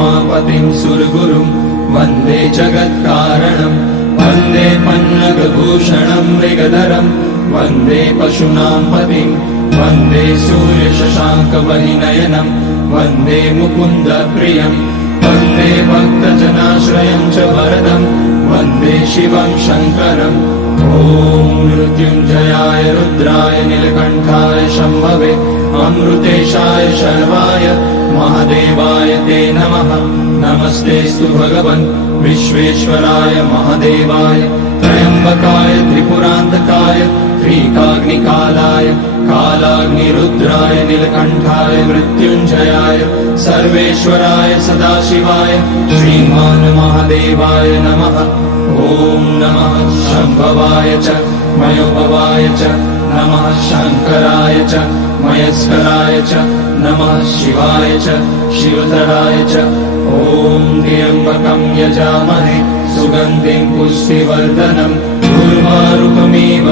उमापतिं सुरगुरुं वन्दे जगत्कारणं वन्दे पन्नगभूषणं मृगधरं वन्दे पशूनां पतिं वन्दे सूर्यशशाङ्कवलिनयनं वन्दे मुकुन्दप्रियं वन्दे भक्तजनाश्रयं च वरदं वन्दे शिवं शङ्करम् ॐ मृत्युञ्जयाय रुद्राय नीलकण्ठाय शम्भवे अमृतेशाय शर्वाय महादेवाय ते नमः। नमस्तेऽस्तु भगवन् विश्वेश्वराय महादेवाय त्र्यम्बकाय त्रिपुरान्तकाय त्रिकाग्निकालाय कालाग्निरुद्राय नीलकण्ठाय मृत्युञ्जयाय सर्वेश्वराय सदाशिवाय श्रीमान् महादेवाय नमः। ॐ नमः शम्भवाय च मयोभवाय च नमः शङ्कराय च मयस्कराय च नमः शिवाय च शिवतराय च ॐ त्र्यम्बकं यजामहे सुगन्धिं पुष्टिवर्धनम् उर्वारुकमिव